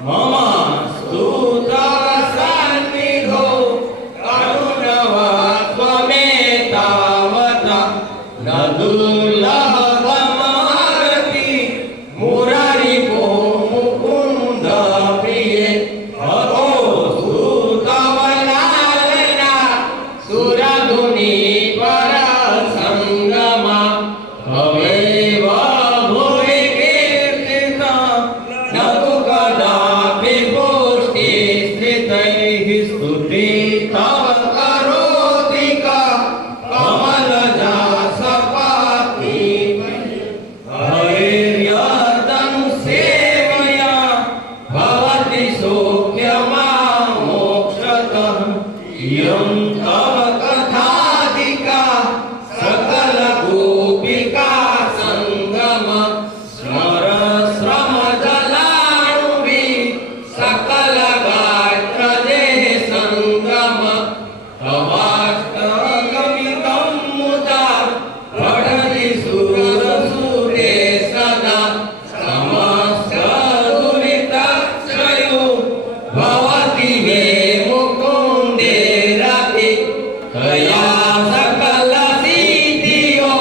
મમ સ્તુતવસન્નિધો કરુણવા ત્વમેતાવતા ન દુર્લભમર્તિ મુરારિપો મુકુન્દ પ્રિયે ભવો સ્તુતવલાલના સુરધુનિ પર સંગમા ભવેવ ભૂરિ કીર્તિતા ન તુ કદાપિ પુષ્ટિ સ્થિતૈઃ સ્તુતિ તવ કરોતિ કા કમલજાસપાતિ હૈર્યતનુ સેવયા ભવતિ સૌખ્યમા મોક્ષતઃ યં તવ કથાધિકા સકલ ગોપિકા સંગમ સ્મર શ્રમ જલાણુભિ સકલ ગાત્ર દેહ સંગમ તવાષ્ટકમિદં મુદા પઠતિ સુરસુરે સદા સમસ્ત દુરિતક્ષયો ભવતિ મે મુકુંદે રતિ કયા સકલ સિદ્ધિઓ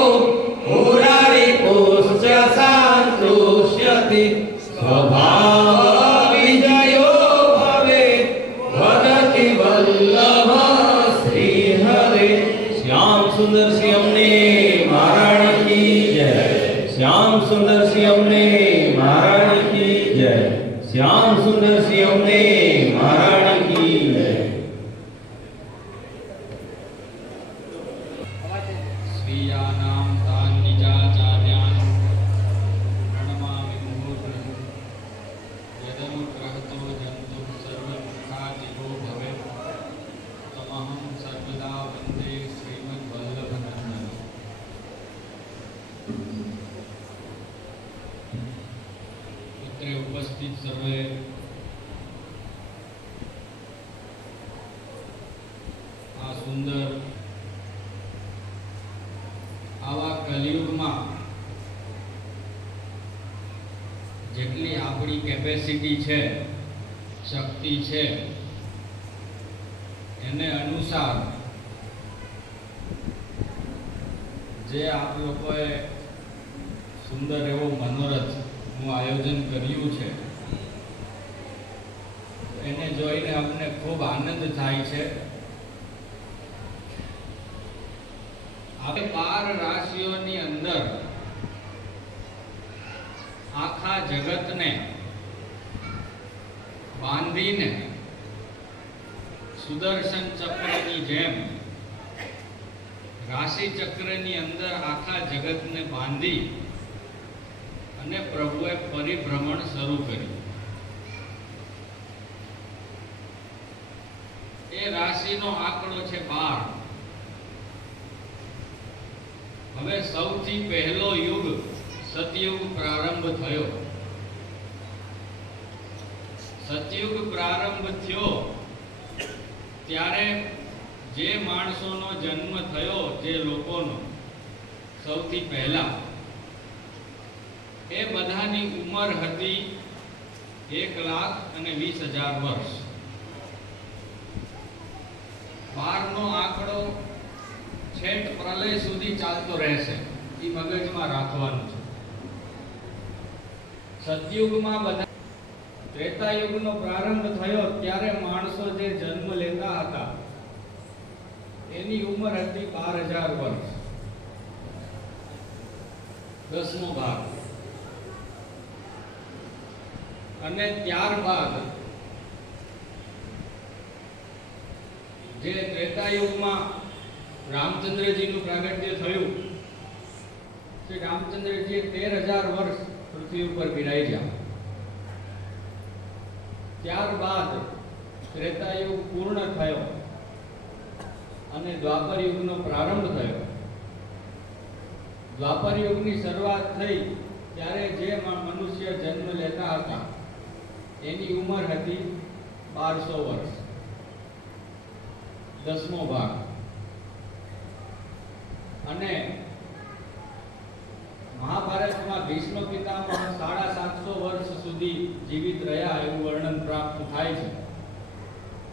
મુરારિપુશ્ચ સંતુષ્યતિ સ્વભાવ વિજયો ભવે વદતિ વલ્લભ શ્રી હરે શ્યામ સુંદર શ્રી અમને મહારાણી કી જય શ્યામ સુંદર શ્રી અમને મહારાણી કી જય શ્યામ સુંદર શ્રી અમને મહારાણી કી જય સ્વીયાનાં તાન નિજાચાર્યાન પ્રણમામિ મુહુર્મુહુઃ યદનુગ્રહતો જંતુઃ સર્વદુઃખાતિગો ભવેत् તમહં સર્વદા વંદે શ્રીમદ્વલ્લભનંદનં. અત્રે ઉપસ્થિત સર્વે આ સુંદર આવા કલિયુગમાં જેટલી આપણી કેપેસિટી છે, શક્તિ છે, એને અનુસાર જે આપ લોકોએ સુંદર એવો મનોરથનું આયોજન કર્યું છે એને જોઈને અમને ખૂબ આનંદ થાય છે. આપણે 12 રાશિઓની અંદર આખા જગતને બાંધીને સુદર્શન ચક્રની જેમ રાશિ ચક્રની અંદર આખા જગતને બાંધી અને પ્રભુએ પરિભ્રમણ શરૂ કર્યું. એ રાશિનો આંકડો છે 12. હવે સૌથી પહેલો યુગ સતયુગ પ્રારંભ થયો. સતયુગ પ્રારંભ થયો ત્યારે જે માણસોનો જન્મ થયો, જે લોકોનો સૌથી પહેલા, એ બધાની ઉંમર હતી 1,20,000 વર્ષ. 12 નો આંકડો છેટ પ્રલય સુધી ચાલતો રહેશે, એ મગજમાં રાખવાનું છે. સતયુગમાં બધા ત્રેતાયુગનો પ્રારંભ થયો ત્યારે માણસો જે જન્મ લેતા હતા એની ઉંમર હતી 12,000 વર્ષ, 10મો ભાગ. અને ત્યારબાદ જે ત્રેતાયુગમાં રામચંદ્રજીનું પ્રાગટ્ય થયું, શ્રી રામચંદ્રજીએ 13,000 વર્ષ પૃથ્વી ઉપર બિરાજ્યા. ત્યારબાદ ત્રેતાયુગ પૂર્ણ થયો અને દ્વાપર યુગનો પ્રારંભ થયો. દ્વાપર યુગની શરૂઆત થઈ ત્યારે જે મનુષ્ય જન્મ લેતા હતા એની ઉંમર હતી 1200 વર્ષ, 10મો ભાગ. અને મહાભારતમાં ભીષ્મ પિતામહ 750 વર્ષ સુધી સુધી જીવિત રહ્યા એવું વર્ણન પ્રાપ્ત થાય છે.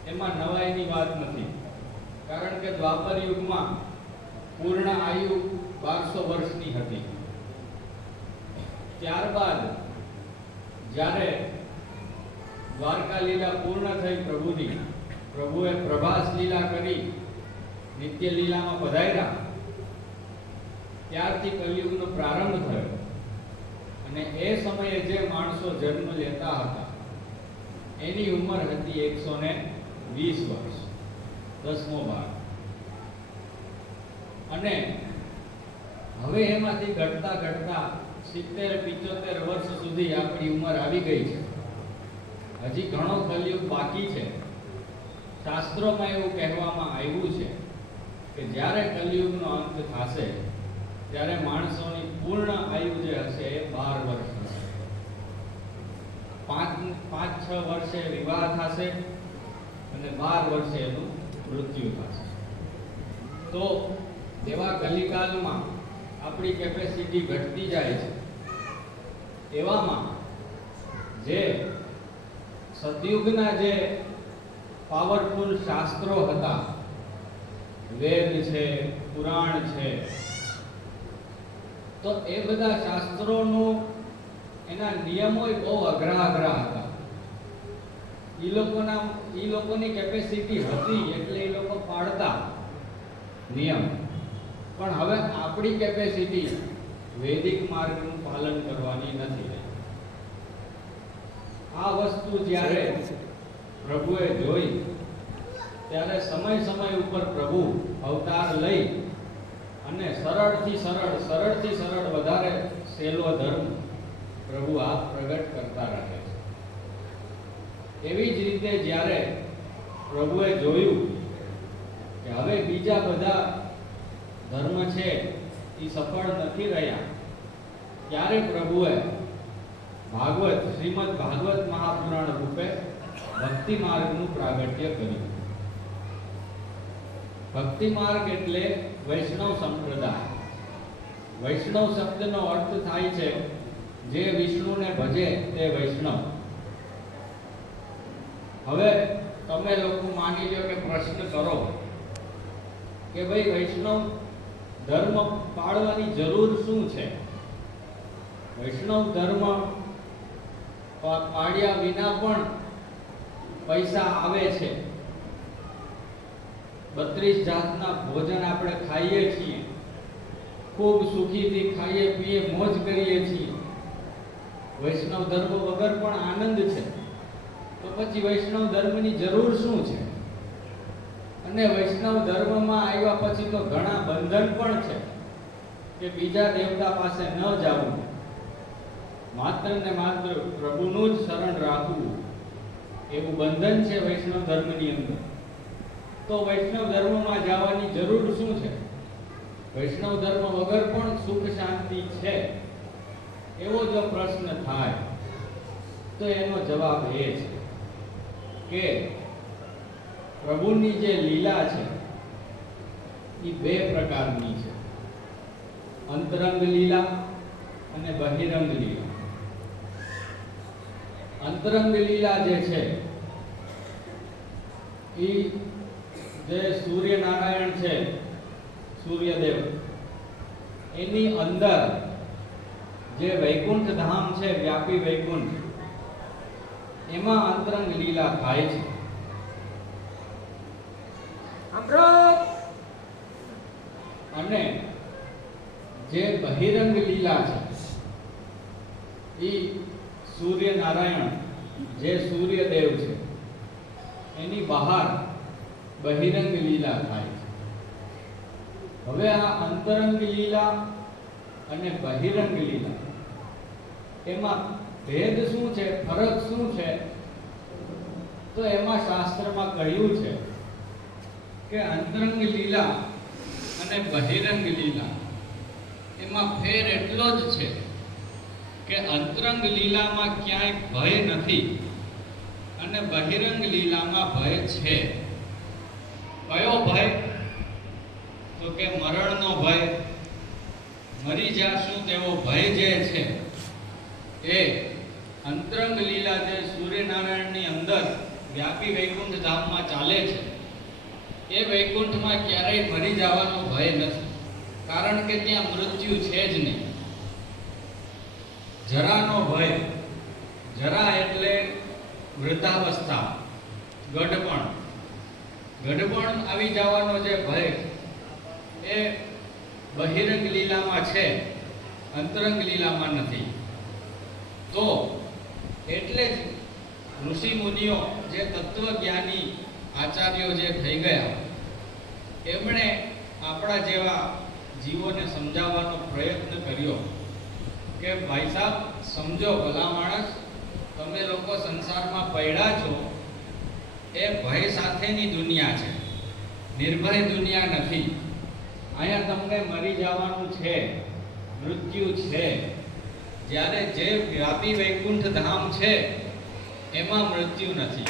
એમાં નવાઈની વાત નથી, કારણ કે દ્વાપર યુગમાં પૂર્ણ આયુ 1200 વર્ષની હતી. ત્યારબાદ જ્યારે દ્વારકા લીલા પૂર્ણ થઈ પ્રભુની, પ્રભુએ પ્રભાસ લીલા કરી નિત્ય લીલામાં પધાર્યા, ત્યારથી કલિયુગનો પ્રારંભ થયો. અને એ સમયે જે માણસો જન્મ લેતા હતા એની ઉંમર હતી 120 વર્ષ, 10મો ભાગ. અને હવે એમાંથી ઘટતા ઘટતા 70-75 વર્ષ સુધી આપણી ઉંમર આવી ગઈ છે. હજી ઘણો કલિયુગ બાકી છે. શાસ્ત્રોમાં એવું કહેવામાં આવ્યું છે કે જ્યારે કલિયુગનો અંત થશે ત્યારે માણસોની પૂર્ણ આયુ જે હશે એ 12 વર્ષ હશે. 5-6 વર્ષે વિવાહ થશે અને 12 વર્ષે એનું મૃત્યુ થશે. તો એવા કલિકાલમાં આપણી કેપેસિટી ઘટતી જાય છે. એવામાં જે સતયુગના જે પાવરફુલ શાસ્ત્રો હતા, વેદ છે, પુરાણ છે, તો એ બધા શાસ્ત્રોનું એના નિયમો બહુ અઘરા હતા. એ લોકોની કેપેસિટી હતી એટલે એ લોકો પાળતા નિયમ. પણ હવે આપણી કેપેસિટી વૈદિક માર્ગનું પાલન કરવાની નથી. આ વસ્તુ જ્યારે પ્રભુએ જોઈ ત્યારે સમય ઉપર પ્રભુ અવતાર લઈ અને સરળથી સરળ વધારે સહેલો ધર્મ પ્રભુ આપ પ્રગટ કરતા રહે છે. એવી જ રીતે જ્યારે પ્રભુએ જોયું કે હવે બીજા બધા ધર્મ છે એ સફળ નથી રહ્યા, ત્યારે પ્રભુએ શ્રીમદ ભાગવત મહાપુરાણ રૂપે ભક્તિ માર્ગનું પ્રાગટ્ય કર્યું. ભક્તિ માર્ગ એટલે વૈષ્ણવ સંપ્રદાય. વૈષ્ણવ શબ્દનો અર્થ થાય છે જે વિષ્ણુને ભજે તે વૈષ્ણવ. હવે તમે લોકો માની લો કે પ્રશ્ન કરો કે ભાઈ વૈષ્ણવ ધર્મ પાળવાની જરૂર શું છે? વૈષ્ણવ ધર્મ પાળ્યા વિના પણ પૈસા આવે છે. 32 જાતના ભોજન આપણે ખાઈએ છીએ, ખૂબ સુખીથી ખાઈએ પીએ મોજ કરીએ છીએ. વૈષ્ણવ ધર્મ વગર પણ આનંદ છે. તો પછી વૈષ્ણવ ધર્મની જરૂર શું છે? અને વૈષ્ણવ ધર્મમાં આવ્યા પછી તો ઘણા બંધન પણ છે કે બીજા દેવતા પાસે ન જવું, માત્ર ને માત્ર પ્રભુનું જ શરણ રાખવું, એવું બંધન છે વૈષ્ણવ ધર્મની અંદર. તો વૈષ્ણવ ધર્મમાં જવાની જરૂર શું છે? વૈષ્ણવ ધર્મ વગર પણ સુખ શાંતિ છે, એવો જો પ્રશ્ન થાય તો એનો જવાબ એ છે કે પ્રભુની જે લીલા છે એ 2 પ્રકારની છે, અંતરંગ લીલા અને બહિરંગ લીલા. અંતરંગ લીલા જે છે એ જે સૂર્યનારાયણ છે, સૂર્યદેવ, એની અંદર જે વૈકુંઠ ધામ છે, વ્યાપી વૈકુંઠ, એમાં અંતરંગ લીલા થાય છે. અને જે બહિરંગ લીલા છે એ સૂર્યનારાયણ જે સૂર્યદેવ છે એની બહાર બહિરંગ લીલા થાય છે. હવે આ અંતરંગ લીલા અને બહિરંગ લીલા એમાં ભેદ શું છે, ફરક શું છે? તો એમાં શાસ્ત્રમાં કહ્યું છે કે અંતરંગ લીલા અને બહિરંગ લીલા એમાં ફેર એટલો જ છે કે અંતરંગ લીલામાં ક્યાંય ભય નથી અને બહિરંગ લીલામાં ભય છે. કયો ભય? તો કે મરણનો ભય, મરી જાશું તેવો ભય જે છે એ અંતરંગ લીલા જે સૂર્યનારાયણની અંદર વ્યાપી વૈકુંઠ ધામમાં ચાલે છે, એ વૈકુંઠમાં ક્યારેય મરી જવાનો ભય નથી, કારણ કે ત્યાં મૃત્યુ છે જ નહીં. જરાનો ભય, જરા એટલે વૃદ્ધાવસ્થા, ગઢપણ આવી જવાનો જે ભય એ બહિરંગ લીલામાં છે, અંતરંગ લીલામાં નથી. તો એટલે જ ઋષિ મુનિઓ જે તત્વજ્ઞાની આચાર્યો જે થઈ ગયા, એમણે આપણા જેવા જીવોને સમજાવવાનો પ્રયત્ન કર્યો કે ભાઈ સાહેબ સમજો, ભલા માણસ, તમે લોકો સંસારમાં પડ્યા છો એ ભય સાથેની દુનિયા છે, નિર્ભય દુનિયા નથી. અહીંયા તમને મરી જવાનું છે, મૃત્યુ છે. જ્યારે જે વ્યાપી વૈકુંઠ ધામ છે એમાં મૃત્યુ નથી.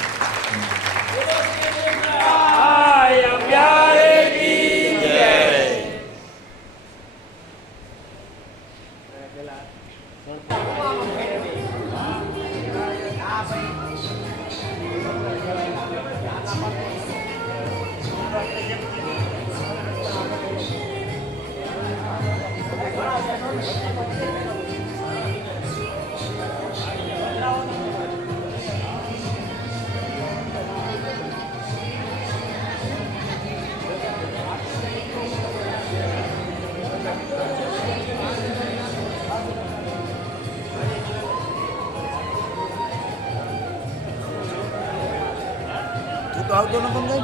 તો આવતો નતો ને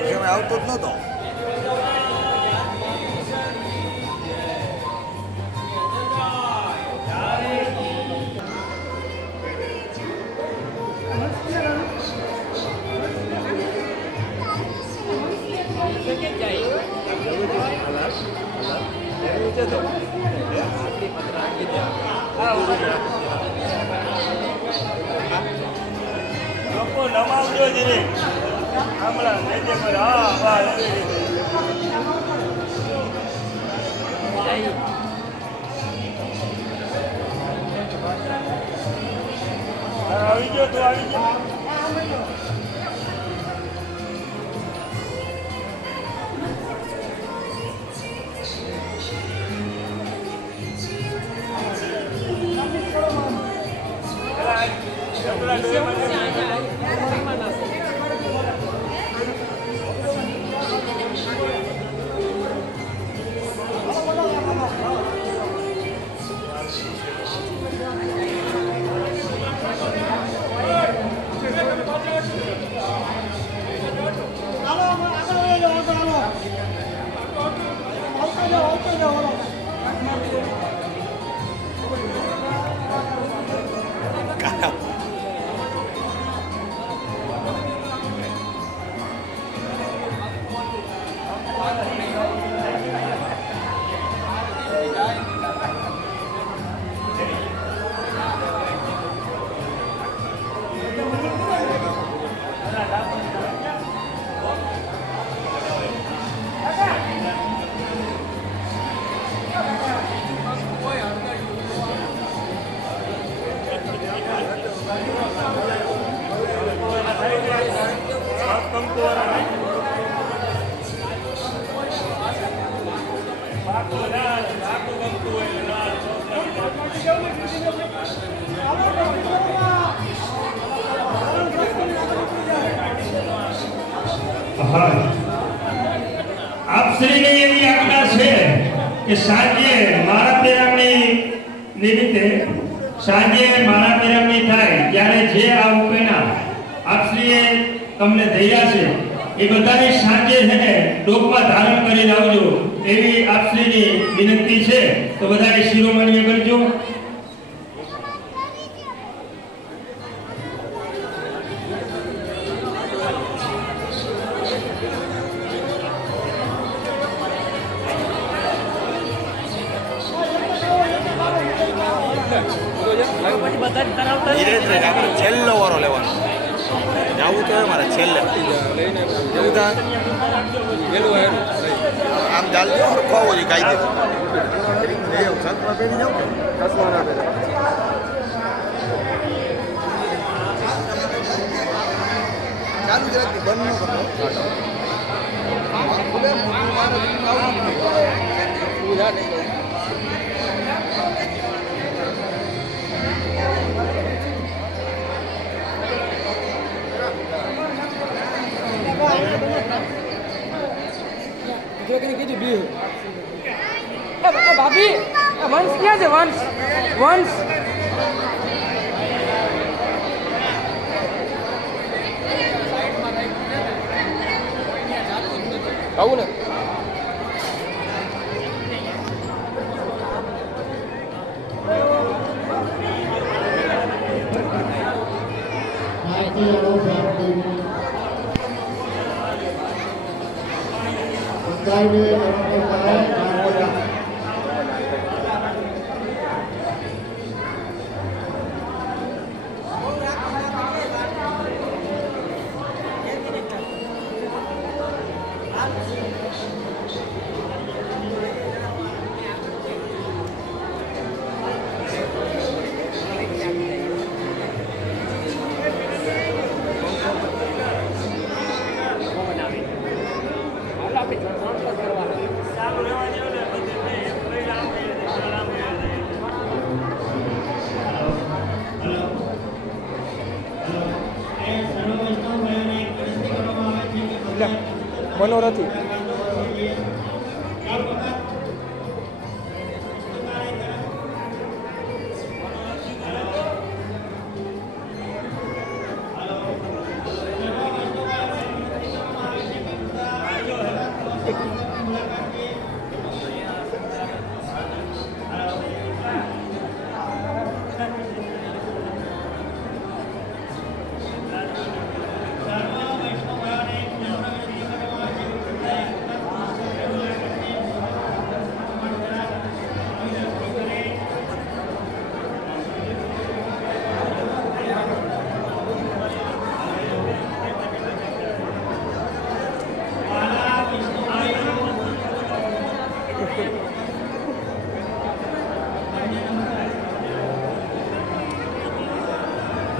ગયો આવતો જ નતો. લોકો નમાવજો ધીરે હમણાં લેજે પર હા વાહ એવી રીતે આવી ગયો તું આવી ગયો. આપશ્રીની એવી આજ્ઞા છે કે સાંજે મારા પેરામણી નિમિત્તે સાંજે મારા પેરામણી થાય ત્યારે જે આ ઉપેના આપશ્રીએ તમને દયા છે એ બધાની સાંજે છે ને ડોકમાં ધારણ કરીને આવજો એવી આપશ્રીની વિનંતી છે. તો બધાએ શિરોમણી કરજો. ધીરે ધીરે આપણે છેલ્લો વારો લેવાનો. જવું તો મારે છેલ્લે એવું થાય આમ ચાલજો ખોવો કાંઈ ચશ્મા પહેરી જાવ કે ચશ્મા ના પહેરે ચાલુ જ રાખી બંધ ન કરો ભાભી વંશ ક્યાં છે વંશ વંશ આવું ને મનોરથી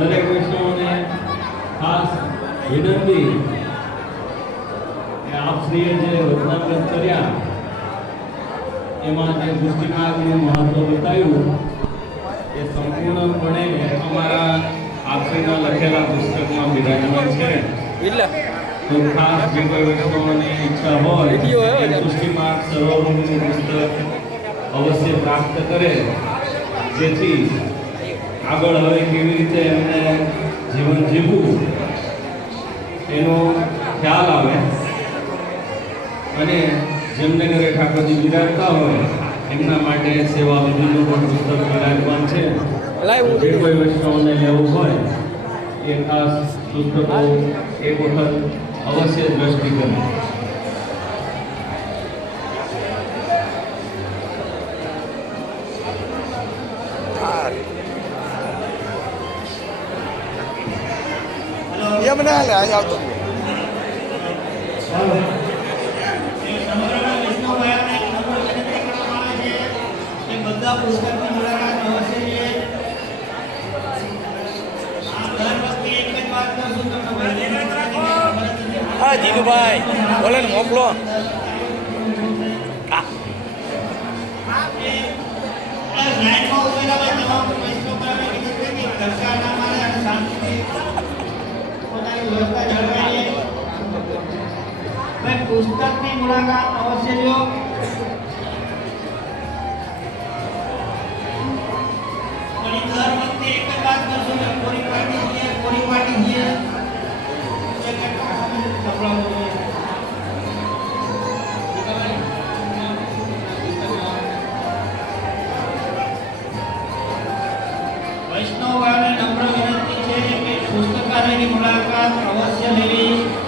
દરેક વૈષ્ણવોને ખાસ વિનંતી કે આપશ્રીએ જે વચનામૃત કર્યા એમાં જે પુષ્ટિમાર્ગનું મહત્વ બતાવ્યું એ સંપૂર્ણપણે અમારા આપશ્રીના લખેલા પુસ્તકમાં બિરાજમાન છે. તો ખાસ જે કોઈ વૈષ્ણવોની ઈચ્છા હોય એ પુષ્ટિમાર્ગ સર્વભૂમિનું પુસ્તક અવશ્ય પ્રાપ્ત કરે, જેથી આગળ હવે કેવી રીતે એમને જીવન જીવવું એનો ખ્યાલ આવે અને જેમને ઘરે ઠાકોરજી બિરાજતા હોય એમના માટે સેવા વિધિનું પણ પુસ્તક બિરાજમાન છે. જે કોઈ વૈષ્ણવને લેવું હોય એ ખાસ પુસ્તકો એક વખત અવશ્ય દ્રષ્ટિ કરે. એમ ના હાલે અહીં આવતો બધા પુસ્તકની મુલાકાત અવશ્ય લે. દર વખતે એક જ વાત કરું છું તમને વૈજ્ઞાનિક હા જીતુભાઈ બોલે ને મોકલો લાઈનમાં ઉભેલા હોય તમામ વૈષ્ણવોને કીધું છે કે ઘરકા ના મારે અને શાંતિથી પોતાની વ્યવસ્થા જળવાઈ રહે. ભાઈ પુસ્તકની મુલાકાત અવશ્ય લો. અને દર વખતે એક જ વાત કરશું કે કોરી પાર્ટી છે સંભળાવવું જોઈએ. વૈષ્ણવ વાળાને નમ્ર વિનંતી છે કે પુસ્તકાલયની મુલાકાત અવશ્ય લેવી.